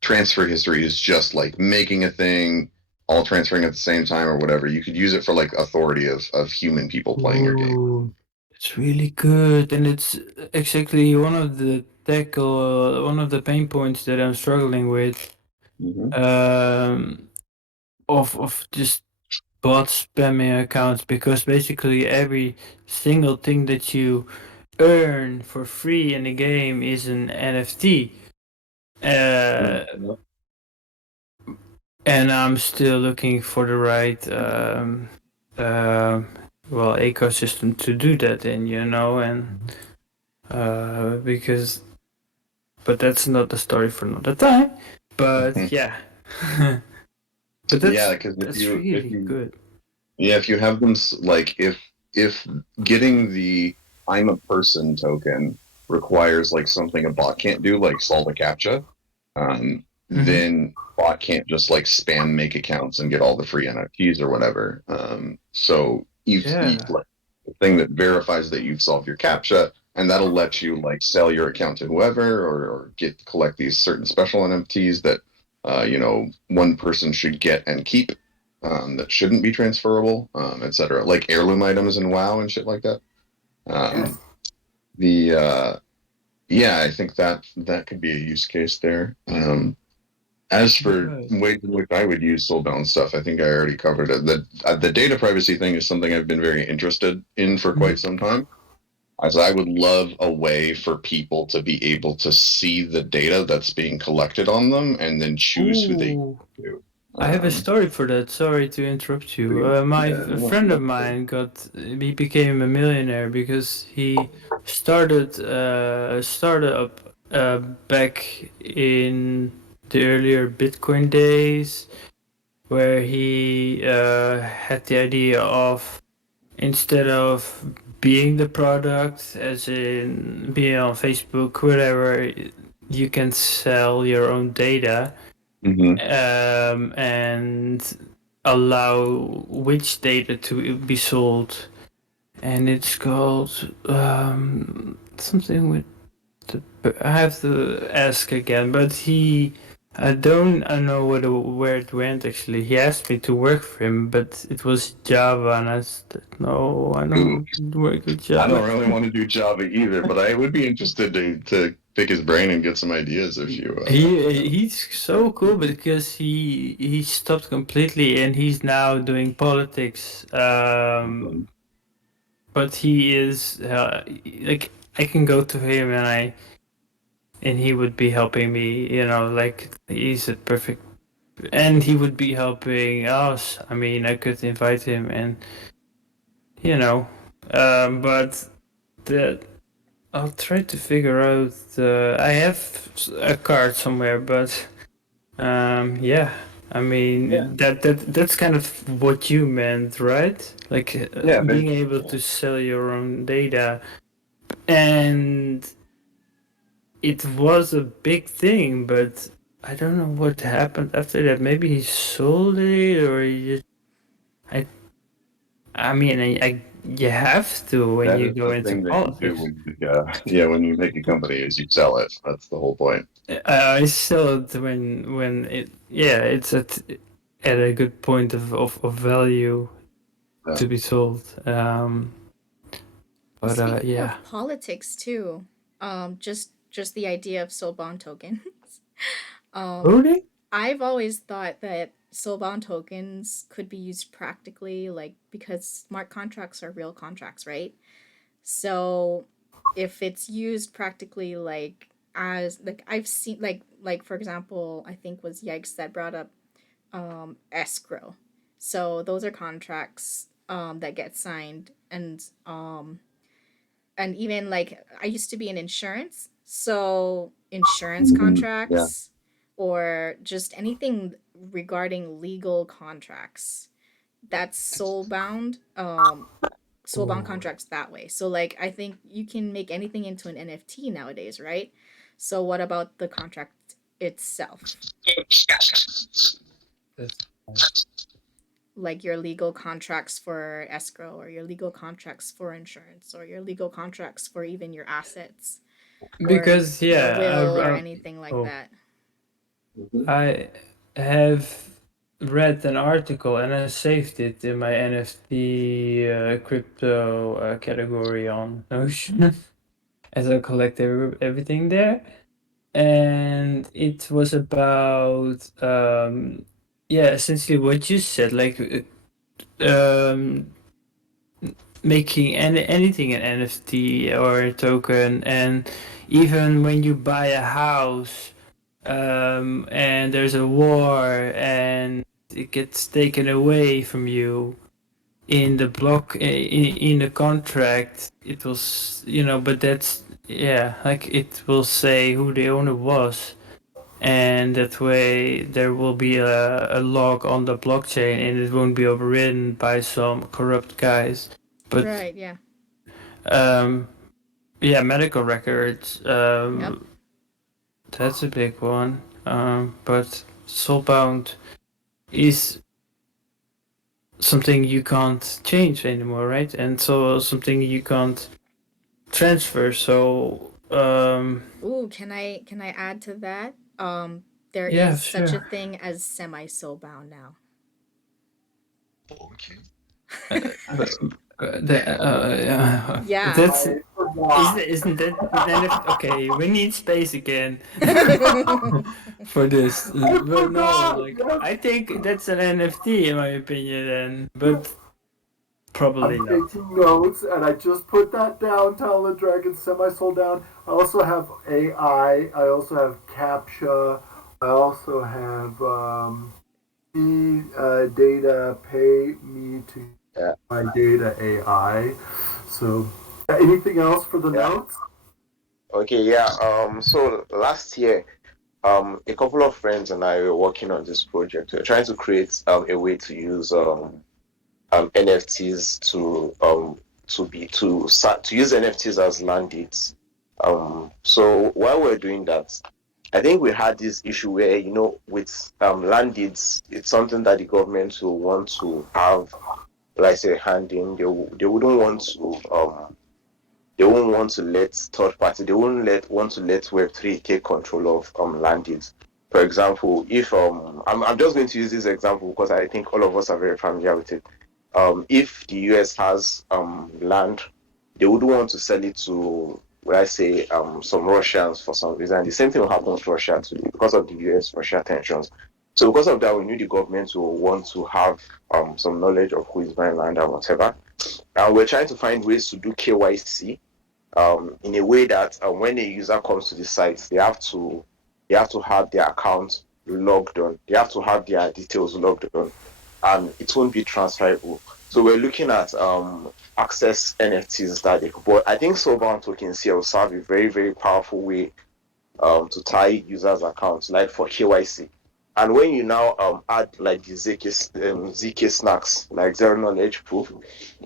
transfer history is just like making a thing, all transferring at the same time or whatever. You could use it for like authority of human people playing your game. Ooh, it's really good, and it's exactly one of the pain points that I'm struggling with. Mhm. Of just bot spamming accounts, because basically every single thing that you earn for free in the game is an NFT. And I'm still looking for the right ecosystem to do that in, and because but that's not the story for another time. But yeah. But Yeah, because if that's you if really you good. yeah, if you have them like if getting the I'm a person token requires like something a bot can't do, like solve a captcha, then bot can't just like spam make accounts and get all the free NFTs or whatever. So you Yeah. like the thing that verifies that you've solved your captcha, and that'll let you like sell your account to whoever or collect these certain special NFTs that one person should get and keep, that shouldn't be transferable, etc. Like heirloom items in WoW and shit like that. Yes. The Yeah, I think that could be a use case there. As for Right. ways in which I would use soulbound stuff, I think I already covered it. The data privacy thing is something I've been very interested in for quite some time. As I would love a way for people to be able to see the data that's being collected on them and then choose who they Ooh. do. I have a story for that. Sorry to interrupt you. A friend of mine he became a millionaire because he started a startup back in the earlier Bitcoin days, where he had the idea of, instead of being the product, as in being on Facebook, whatever, you can sell your own data, Mhm. and allow which data to be sold. And it's called something with I have to ask again, but I know where it went actually. He asked me to work for him, but it was Java, and I said, no, I Ooh, don't work with I Java. don't really want to do Java either, but I would be interested to pick his brain and get some ideas if you. He's so cool because he stopped completely, and he's now doing politics. But he is like, I can go to him and he would be helping me. Like, he's a perfect, and he would be helping us. I mean, I could invite him, and but the I'll try to figure out. I have a card somewhere, but yeah. I mean, that's kind of what you meant, right? Like, Yeah, but being able to sell your own data, and it was a big thing, but I don't know what happened after that. Maybe he sold it, or he just. I. I mean, you have to when that you is go the into thing that you do politics. when you make a company is you sell it. That's the whole point. I sold when it's at a good point of value Yeah. to be sold. But Speaking yeah. of politics too, just the idea of soul bond tokens. um, Really? I've always thought that soul bond tokens could be used practically, like, because smart contracts are real contracts, right? So if it's used practically, like, as like I've seen, like for example, I think was Yikes that brought up escrow. So those are contracts that get signed, and even like I used to be in insurance, so insurance Yeah. contracts or just anything regarding legal contracts, that's soul bound Oh, contracts that way. So like I think you can make anything into an NFT nowadays, right? So what about the contract itself? that's nice. like your legal contracts for escrow, or your legal contracts for insurance, or your legal contracts for even your assets, or Because your yeah, will, or anything like oh, that. I have read an article and I saved it in my NFT crypto category on Notion as I collect everything there. And it was about yeah, essentially what you said, like making anything an NFT or a token, and even when you buy a house, and there's a war and it gets taken away from you in the block in the contract, it was, but that's, yeah, like it will say who the owner was, and that way there will be a log on the blockchain and it won't be overridden by some corrupt guys. But Right, yeah. um yeah, medical records, Yep. that's a big one. But soulbound is something you can't change anymore, right? And so something you can't transfer. So Ooh, can I add to that? There yeah, is such a sure. thing as semi soulbound now. Okay. Yeah, Yeah. that's I forgot. isn't that okay? We need space again for this, I but no, forgot. like Yes. I think that's an NFT in my opinion, then, but probably I'm not. taking notes, and I just put that down. Talon Dragon Semi Soul down. I also have AI. I also have CAPTCHA. I also have data. Pay me to Yeah. my data AI. So, anything else for the Yeah. notes? Okay. Yeah. So last year, a couple of friends and I were working on this project. We're trying to create a way to use NFTs to use NFTs as land deeds. So while we're doing that, I think we had this issue where, with land deeds, it's something that the government will want to have, like say, hand in. They wouldn't want to they won't want to let third party. They won't want to let Web3 take control of land deeds. For example, if I'm just going to use this example because I think all of us are very familiar with it. If the US has land, they would want to sell it to, I say, some Russians for some reason. The same thing will happen with Russia too because of the US-Russia tensions. So because of that, we knew the government will want to have some knowledge of who is buying land and whatever. And we're trying to find ways to do KYC in a way that when a user comes to the site, they have to have their account logged on. They have to have their details logged on, and it won't be transferable. So we're looking at access NFTs that they could. But I think Soulbound tokens here will serve a very, very powerful way to tie users' accounts, like for KYC. And when you now add like the ZK snacks, like zero knowledge proof,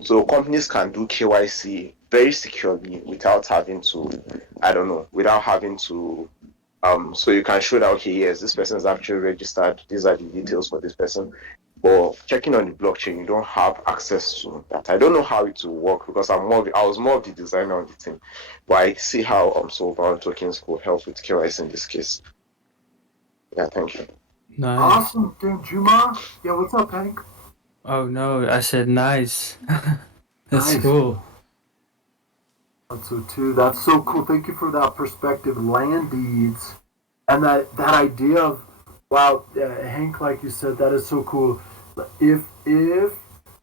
so companies can do KYC very securely without having to, I don't know, without having to, so you can show that, okay, yes, this person is actually registered, these are the details for this person. But checking on the blockchain, you don't have access to that. I don't know how it will work because I was more of the designer on the team. But I see how Soulbound tokens could help with KYC in this case. Yeah, thank you. Nice. Awesome, dude. Juma. Yeah, what's up, Hank? Oh no, I said nice. That's Nice. cool. That's so too. That's so cool. Thank you for that perspective. Land deeds, and that idea of wow, Hank, like you said, that is so cool. If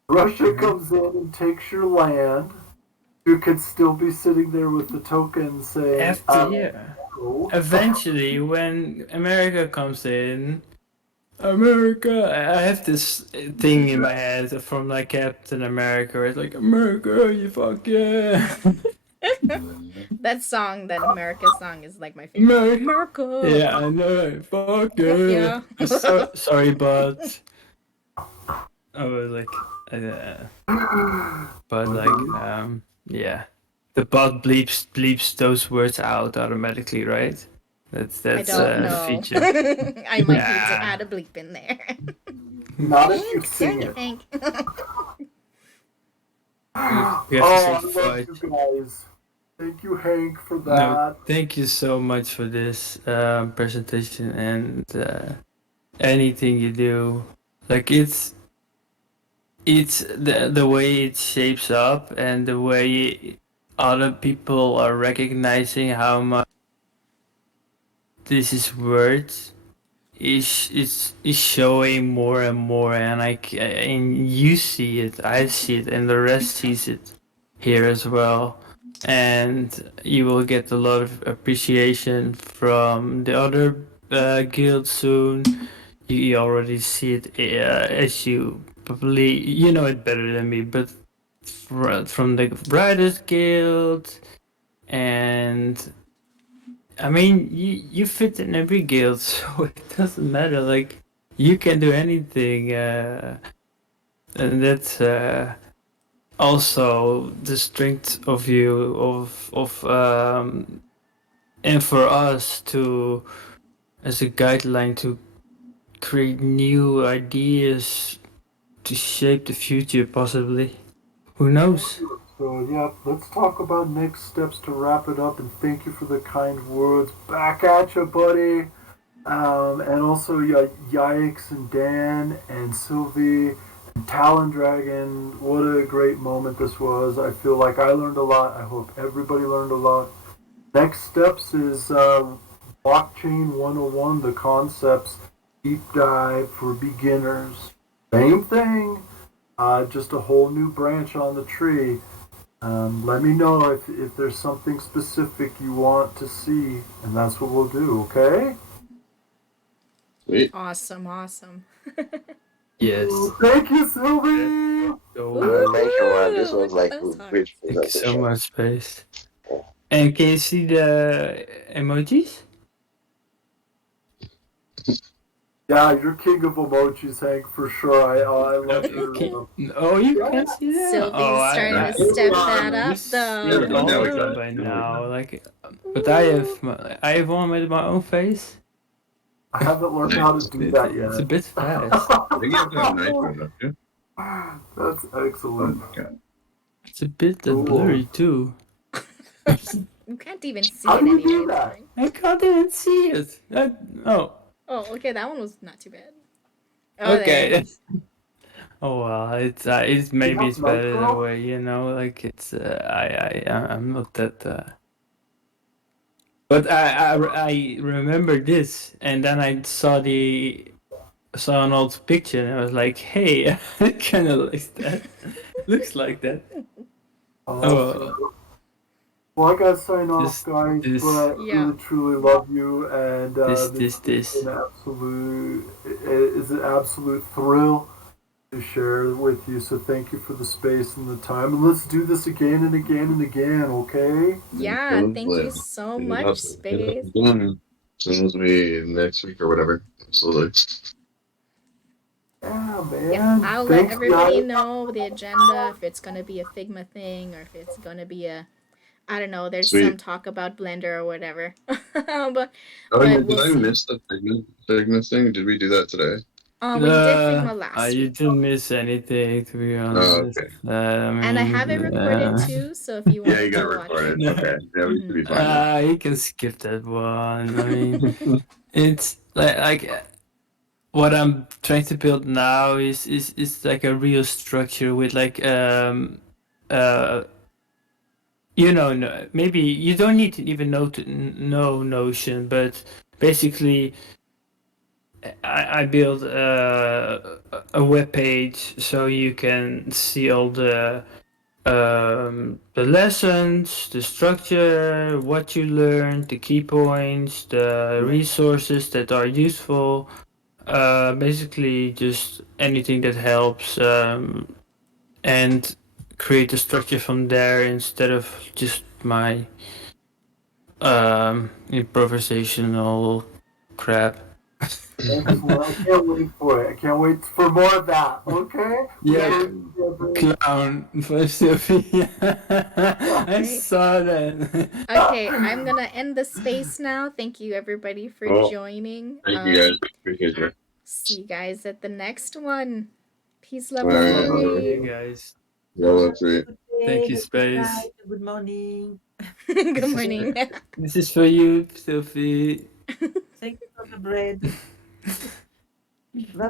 Russia comes in and takes your land, you could still be sitting there with the token saying, After, yeah. "Oh." Eventually, when America comes in, America, I have this thing in my head from like Captain America. Where it's like, America, you fuck yeah. That song, that America song, is like my favorite. America. Yeah, I know. Fuck Yeah. yeah. Sorry, but I was like, but like, yeah, the bot bleeps those words out automatically, right? I That's don't a know. feature. I might need to Yeah. add a bleep in there. Not if you Hank, sing darn it. Hank. We have to Oh, say I love fudge. you guys. Thank you, Hank, for No, that. thank you so much for this presentation and anything you do. Like it's the way it shapes up and the way other people are recognizing how much this is worth is showing more and more, and and you see it, I see it, and the rest sees it here as well, and you will get a lot of appreciation from the other guilds soon. You already see it as you probably you know it better than me, but from the Writers Guild and I mean, you fit in every guild, so it doesn't matter. Like, you can do anything, and that's also the strength of you, and for us to, as a guideline, to create new ideas to shape the future, possibly. Who knows? So, yeah, let's talk about next steps to wrap it up. And thank you for the kind words. Back at you, buddy. And also, yeah, Yikes and Dan and Sylvie and Talon Dragon. What a great moment this was. I feel like I learned a lot. I hope everybody learned a lot. Next steps is Blockchain 101, the concepts deep dive for beginners. Same thing, just a whole new branch on the tree. Let me know if there's something specific you want to see, and that's what we'll do, okay? Sweet. Awesome. Yes. Thank you, Sylvie! So, Thank you, man. This was like That a was hard. great thank you so presentation. much, Space. And can you see the emojis? Yeah, you're king of emojis, Hank, for sure. I love You your. can, oh, you can see that? Sylvie's Oh, starting I to step that you up, see though. all Now we of got them it. by Now we now. Like, but I have one with my own face. I haven't learned how to do that It's a yet. bit fast. I think you have to have nitro, don't you? That's excellent. Okay. It's a bit Cool. blurry too. You can't even see How it do you anyway. do It's that? fine. I can't even see it. Oh, Oh, okay, that one was not too bad. Oh, there it okay. is. Oh well, it's maybe have it's better that nitro? way, you know. Like it's I'm not that. But I remember this, and then I saw an old picture, and I was like, hey, I kind of like that. Looks like that. Oh, Well, I gotta sign off, this guys, this but Yeah. really, truly love you, and this. is an absolute thrill to share with you. So thank you for the space and the time, and let's do this again and again and again. Okay? Yeah, thank you so much, Space. Soon as we next week or whatever. Absolutely. Yeah, man. Yeah, I'll let Thanks, everybody guys. know the agenda, if it's gonna be a Figma thing or if it's gonna be a, I don't know, there's Sweet. some talk about Blender or whatever. but Oh, yeah, but did we'll I see. miss the Figma thing? Did we do that today? We did Figma last you week. didn't miss anything, to be Oh, honest. okay. I mean, And I have it recorded too, so if you Yeah, wanted you got to to watch record it. it. Okay. Yeah, we should be fine then. you can skip that one. I mean, it's like what I'm trying to build now is like a real structure with like you know, maybe you don't need to even know Notion, but basically I build a web page so you can see all the lessons, the structure, what you learned, the key points, the resources that are useful. Basically, just anything that helps, and create a structure from there instead of just my improvisational crap. Excellent. I can't wait for it. I can't wait for more of that. Okay? Yeah, We're clown for Sophia. I Okay. saw that. Okay, I'm gonna end the space now. Thank you everybody for Cool. joining. Thank you guys. Appreciate you. See you guys at the next one. Peace, love, All and right. Hey light. guys. Level 3. Good day, Thank you, good Space. night, good morning. Good morning. This is for you, Sophie. Thank you for the bread. Love